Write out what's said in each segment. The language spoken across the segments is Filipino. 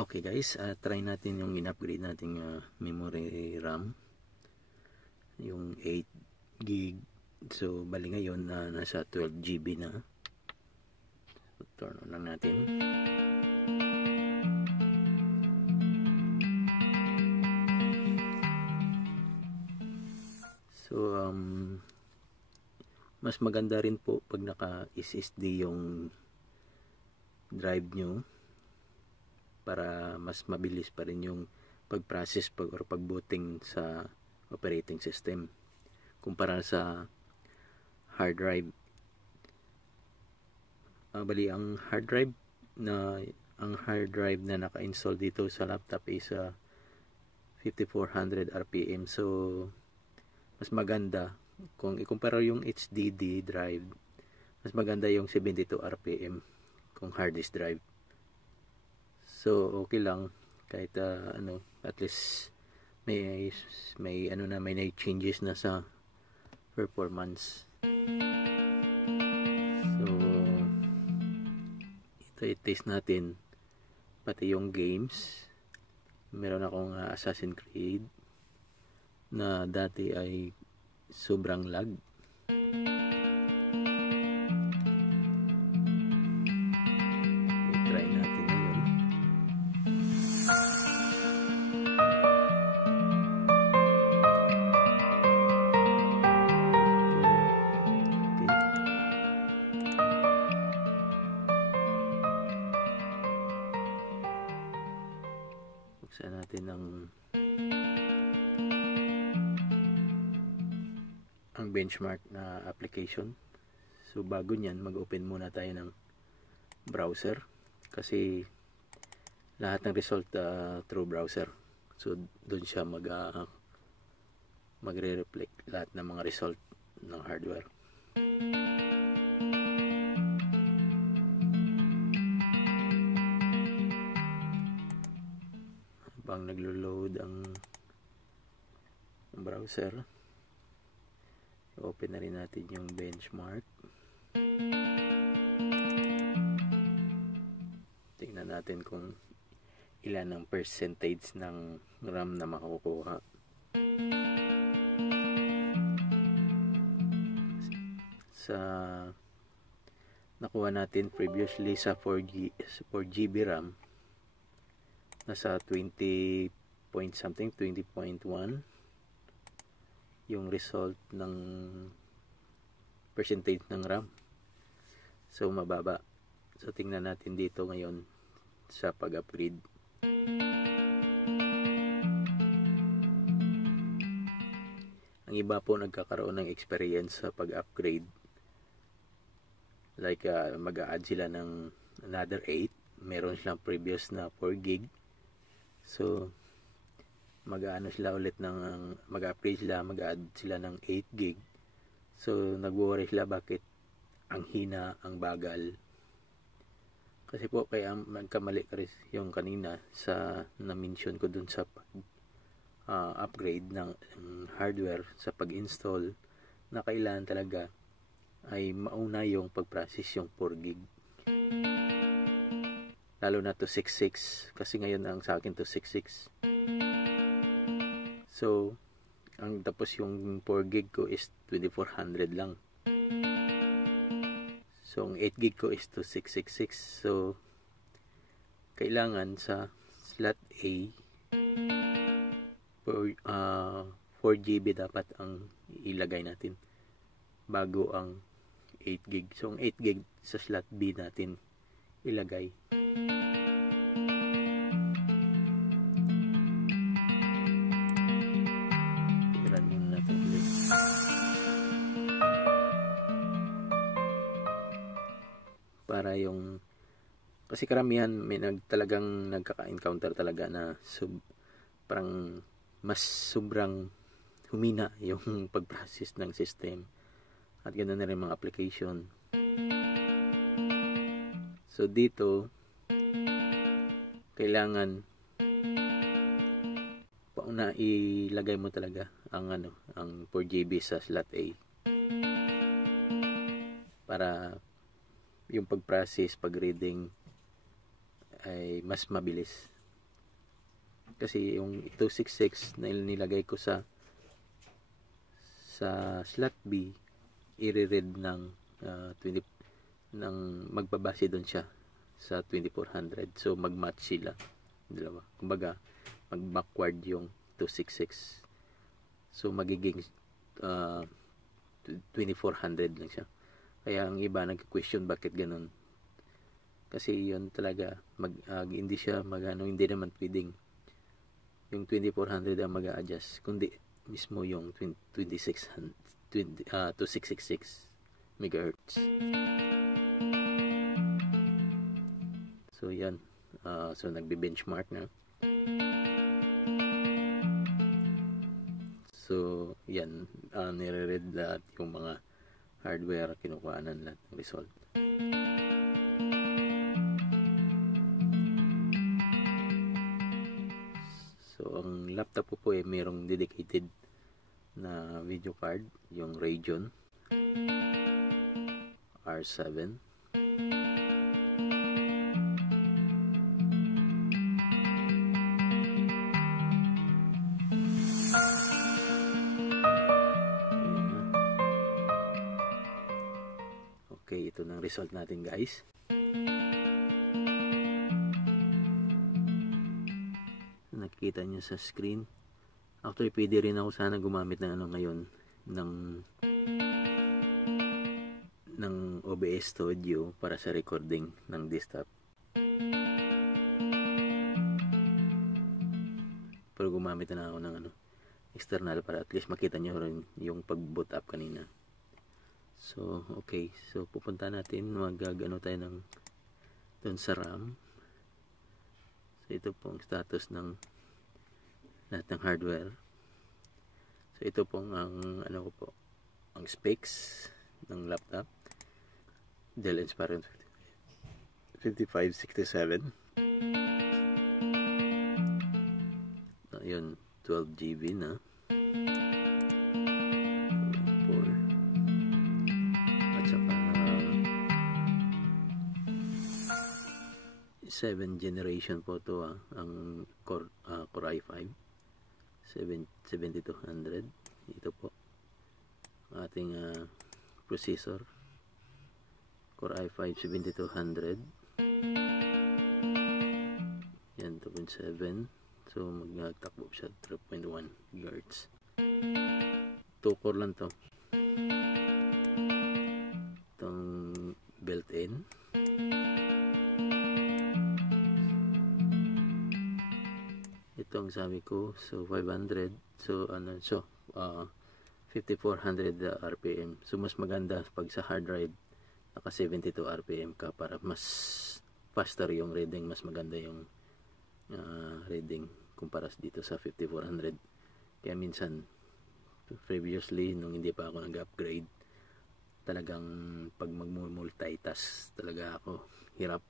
Okay guys, try natin yung in-upgrade nating memory RAM, yung 8 gig. So bali ngayon nasa 12 GB na. So, turn on lang natin. So mas maganda rin po pag naka SSD yung drive nyo, para mas mabilis pa rin yung pag-process or pag-booting sa operating system kumpara sa hard drive. Bali ang hard drive na naka-install dito sa laptop is 5400 RPM. So mas maganda kung ikumpara yung HDD drive, mas maganda yung 72 RPM kung hard disk drive. So okay lang kahit at least may changes na sa performance. So ito i-test natin pati yung games. Meron akong Assassin's Creed na dati ay sobrang lag. I-try natin ngayon. Buksan natin ang benchmark na application. So bago nyan, mag-open muna tayo ng browser kasi lahat ng result through browser. So doon siya magre-reflect lahat ng mga result ng hardware. Habang naglo-load ang browser, open na rin natin yung benchmark. Tingnan natin kung ilan ang percentage ng RAM na makukuha. Sa nakuha natin previously sa 4GB RAM, nasa 20 point something, 20.1 yung result ng percentage ng RAM. So mababa. So tingnan natin dito ngayon sa pag-upgrade. Ang iba po nagkakaroon ng experience sa pag-upgrade, like mag-a-add sila ng another 8. Meron silang previous na 4 gig. So mag-upgrade sila, mag-add sila ng 8 gig. So nagwo-worry sila bakit ang hina, ang bagal. Kasi po kaya nagkamali ka rin yung kanina sa na-mention ko dun sa upgrade ng hardware, sa pag-install, na kailangan talaga ay mauna yung pag-process yung 4 gig. Lalo na 266 kasi ngayon ang sa akin 266. So ang tapos yung 4 gig ko is 2400 lang. So ang 8 gig ko is 2666. So kailangan sa slot A 4GB dapat ang ilagay natin bago ang 8 gig. So ang 8 gig sa slot B natin ilagay. Para yung kasi karamihan may talagang nagkaka-encounter talaga na parang mas sobrang humina yung pag-process ng system at ganoon na rin mga application. So dito kailangan pauna ilagay mo talaga ang ang 4GB sa slot A para yung pag-process, pag-reading ay mas mabilis. Kasi yung 266 na nilagay ko sa slot B, i-read ng 20 ng magbabase doon siya sa 2400. So magmatch sila dalawa. Kumbaga mag-backward yung 266. So magiging 2400 lang siya. Kaya ang iba nag-question bakit ganun. Kasi yun talaga hindi siya hindi naman pwedeng yung 2400 ang mag-a-adjust, kundi mismo yung 2666 megahertz. So yan, so nagbe-benchmark na. So yan, nire-read lahat yung mga hardware, kinukuhanan lahat ng result. So ang laptop ko po mayroong dedicated na video card, yung Radeon R7. Okay, ito ng result natin guys. Nakikita nyo sa screen. Actually, pwede rin ako sana gumamit ng ngayon ng OBS Studio para sa recording ng desktop. Pero gumamit na ako ng external para at least makita nyo rin yung pag-boot up kanina. So, okay. So, pupunta natin. Magagano tayo doon sa RAM. So, ito po ang status ng lahat ng hardware. So, ito pong ang ang specs ng laptop. Dell Inspiron 5567. Ayun, 12 GB na. 4. At saka 7th generation po to, ang Core i5 7200. Ito po ang ating processor, Core i5 7200. Yan, 2.7. So magtakbo siya 3.1 GHz. 2 core lang to. Itong built-in. Ito ang sabi ko. So 500. So 5400 RPM. So mas maganda pag sa hard drive naka 72 RPM ka para mas faster yung reading, mas maganda yung reading kumpara dito sa 5400. Kaya minsan previously nung hindi pa ako nag-upgrade, talagang pag mag-multitask talaga ako, hirap,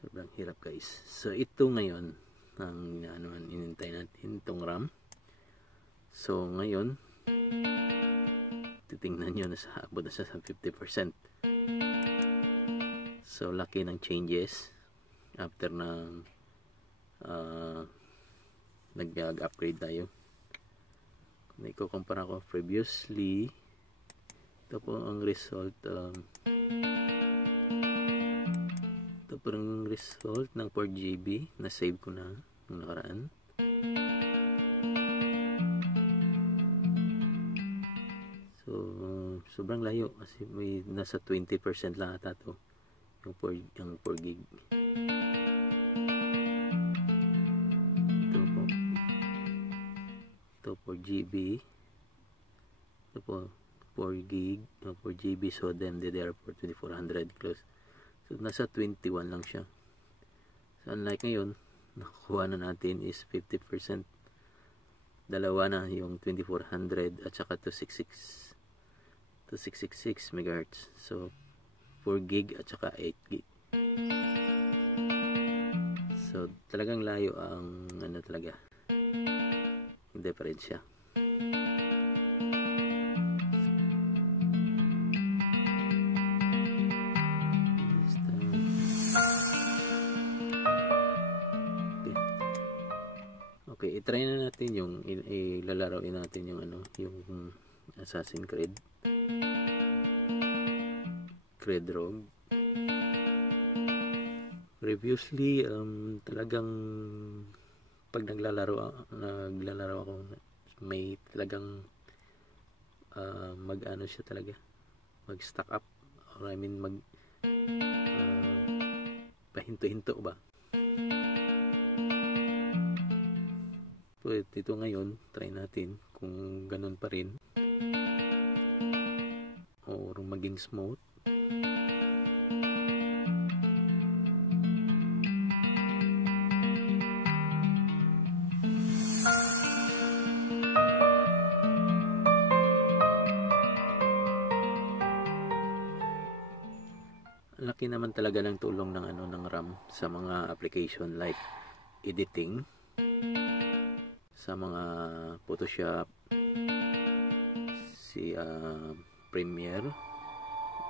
sobrang hirap guys. So ito ngayon ang inintay natin, itong RAM. So ngayon titingnan nyo, abot na sa 50%. So laki ng changes after ng nag-upgrade tayo. Kung ikukumpara ko previously, ito po ang result ito po ang result ng 4GB na save ko na ng nakaraan. So sobrang layo kasi may nasa 20% lang ata to yung 4GB. Ito 4GB. Ito po 4GB. So DDR4 2400 close. So nasa 21 lang siya. So unlike ngayon, nakuha na natin is 50%. Dalawa na yung 2400 at saka 2666 MHz. So 4GB at saka 8GB. So talagang layo ang talaga yung diferensya. Okay. i-try na natin yung ilalaroin natin yung ano, yung Assassin's Creed Rogue. Previously talagang pag naglalaro ako, may talagang mag-ano siya talaga, mag-stack up, or I mean pahinto-hinto ba. But ito ngayon, try natin kung ganun pa rin or maging smooth. Laki naman talaga ng tulong ng ng RAM sa mga application like editing, sa mga Photoshop, si Premiere,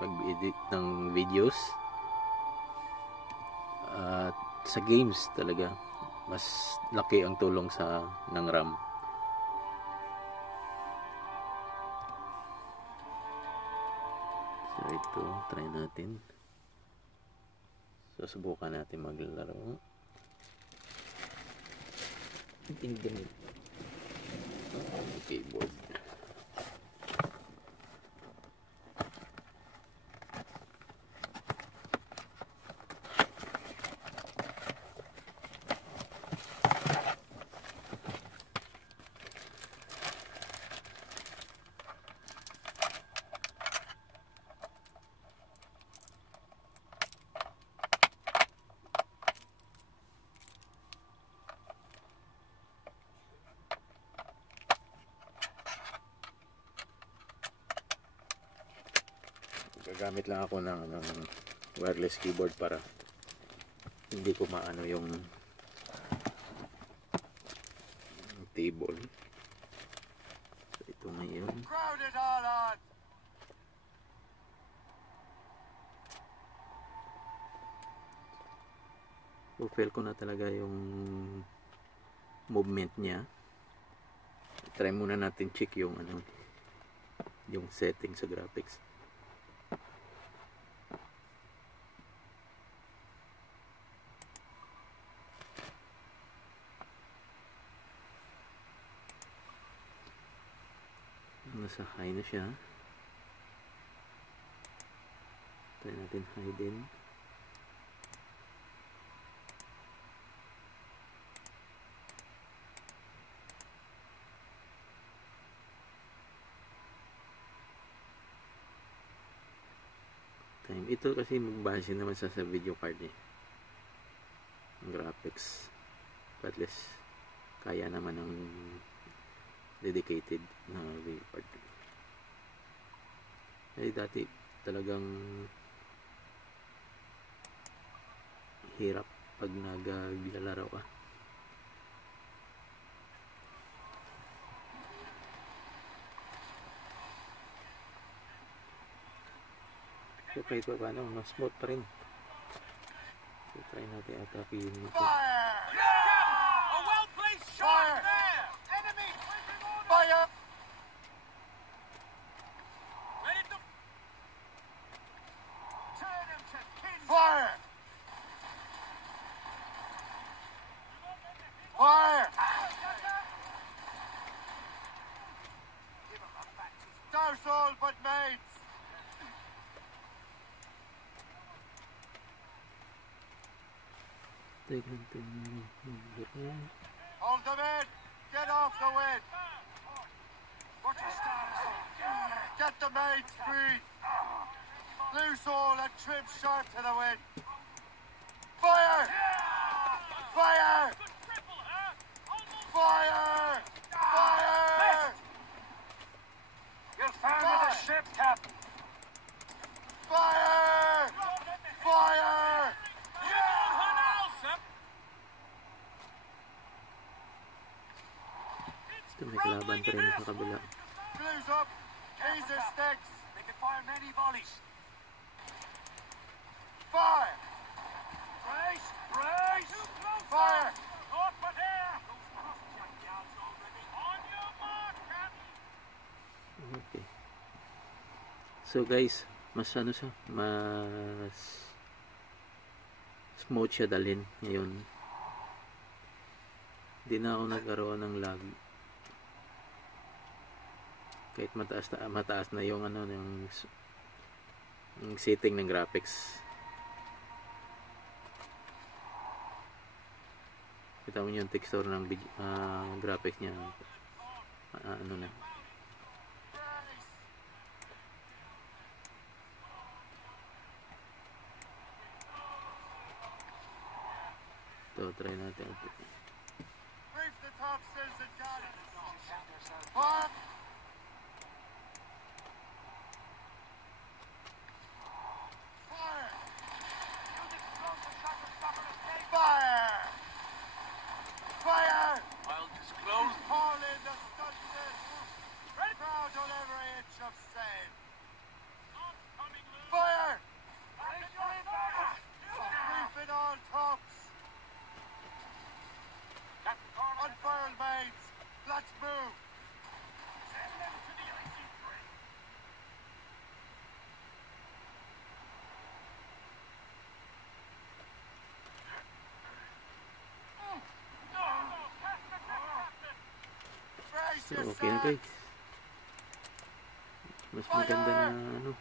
pag-edit ng videos, at sa games talaga mas laki ang tulong ng RAM. So ito, try natin. So, subukan natin maglaro. Ganit. Keyboard. Gagamit lang ako ng wireless keyboard para hindi ko maano yung table. So ito ngayon. So feel ko na talaga yung movement niya. Try muna natin check yung yung setting sa graphics. Nasa high na siya. Try natin high din. Ito kasi magbase naman sa video card niya. Graphics. At least kaya naman ng dedicated na video card. Ay dati talagang hirap pag naglalaro ka. So kahit pa paano, mas smooth pa rin. So try natin atake yun ito. A well-placed shot there! Enemy! Fire! Ready to... Turn him to pin! Fire! Fire! Douse all but mates! Hold them in! Get off the wind! Get the mates free! Loose all and trim sharp to the wind! Fire! Fire! Fire! Fire! You'll find the ship, Captain! Fire! Fire! May kalaban pa rin sa kabila. Blues up! Taser sticks! They can fire many volleys. Fire! Brace! Brace! Fire! Off but here! So guys, mas ano siya, mas smooth siya dalhin ngayon. Hindi na ako nagkaroon ng lag. Kahit mataas na yung ano, yung setting ng graphics. Kita mo yung texture ng graphics niya. Ano na. Ito, try natin. Brief the top sails and guns. Fire! Fire! Fire! Fire! I'll disclose. Call in the stunted. Proud on every inch of sail. Fire! Briefing on tops. Unfurled mains. Let's move. Send them to the icy bridge. Brace So, okay na yourself. guys. Mas maganda na ano.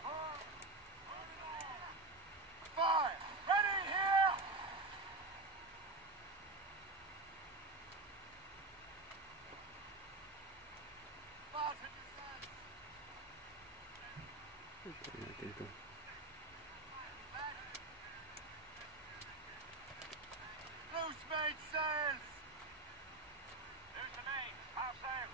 Fire! Ready here! Martin descends. Try natin to. Loose main sails. There's the main. Half sail.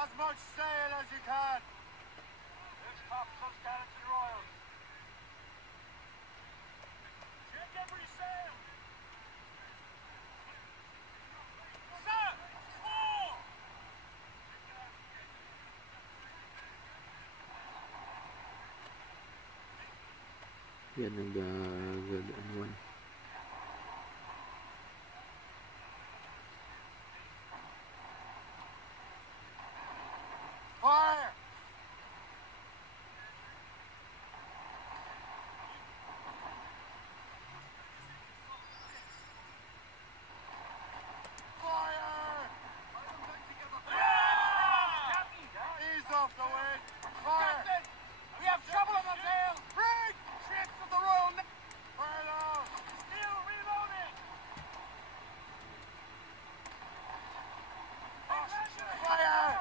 As much sail as you can. There's topsails, gallants, and royals. Check every sail. Sir! Four! Yan nag-anuan. Fire! Fire! Ease off the wind. Fire! Captain! We have trouble on the tail! Brig! Ships of the Royal Navy! Fire along! Still reloading! Fire!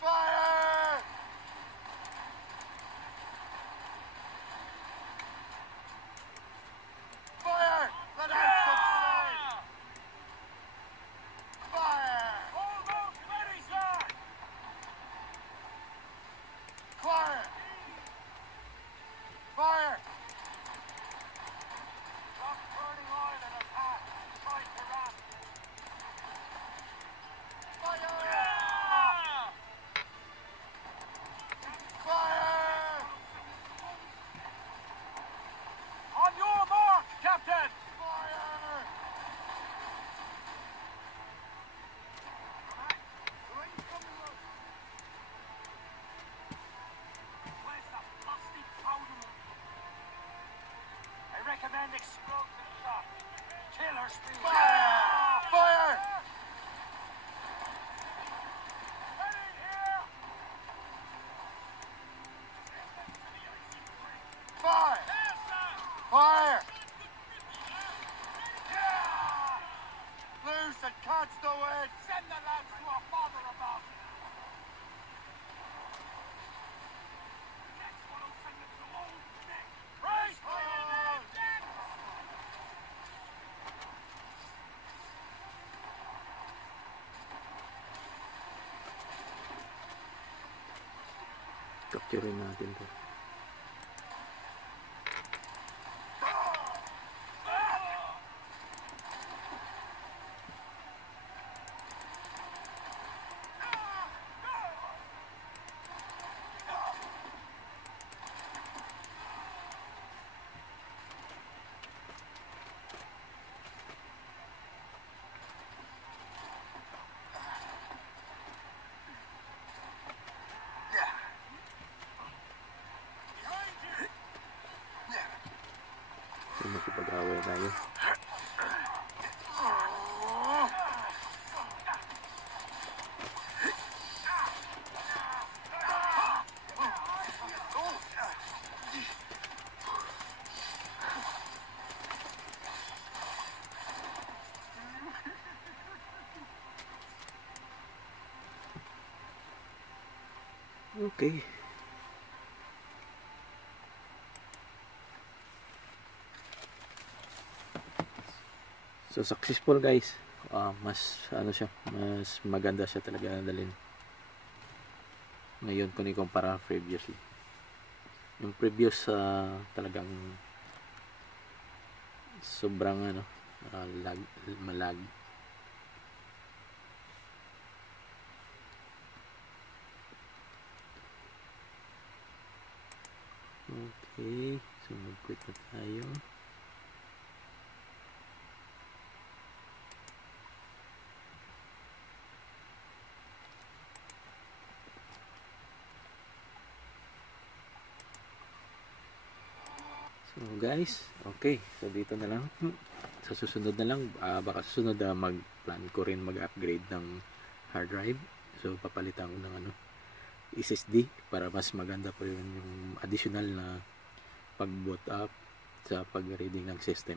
Fire! Fire! Let out some sail! Fire! Almost ready, sir! Fire! Fire! Drop burning oil and attack. Try to ram. Fire! Ah! Fire! On your mark, Captain! Fire! Where's the musty powder? I recommend explosive shot. Killer speed. Fire! Fire! Ready here! Fire! Yes, sir! Fire! Yeah! Loose and catch the wind! Send the lads to a father above. Next one will send them to Old Nick. Right! Hold! Capturein natin to. tayo. Okay. So successful guys. Mas ano siya, mas maganda siya talaga dalhin. Ngayon kung ikumpara previously. Yung previous talagang sobrang ano, malag. Okay, so mag-quit na tayo. So guys, okay, so dito na lang. Sa susunod na lang, baka susunod mag-plan ko rin mag-upgrade ng hard drive. So papalitan ko ng ano, SSD para mas maganda po yung additional na pag-boot up sa pag-reading ng system.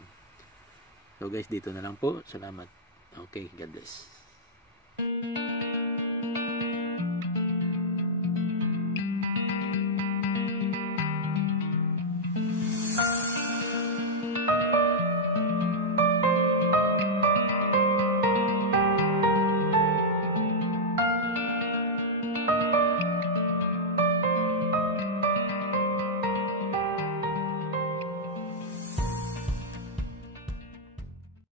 So guys, dito na lang po. Salamat. Okay, God bless.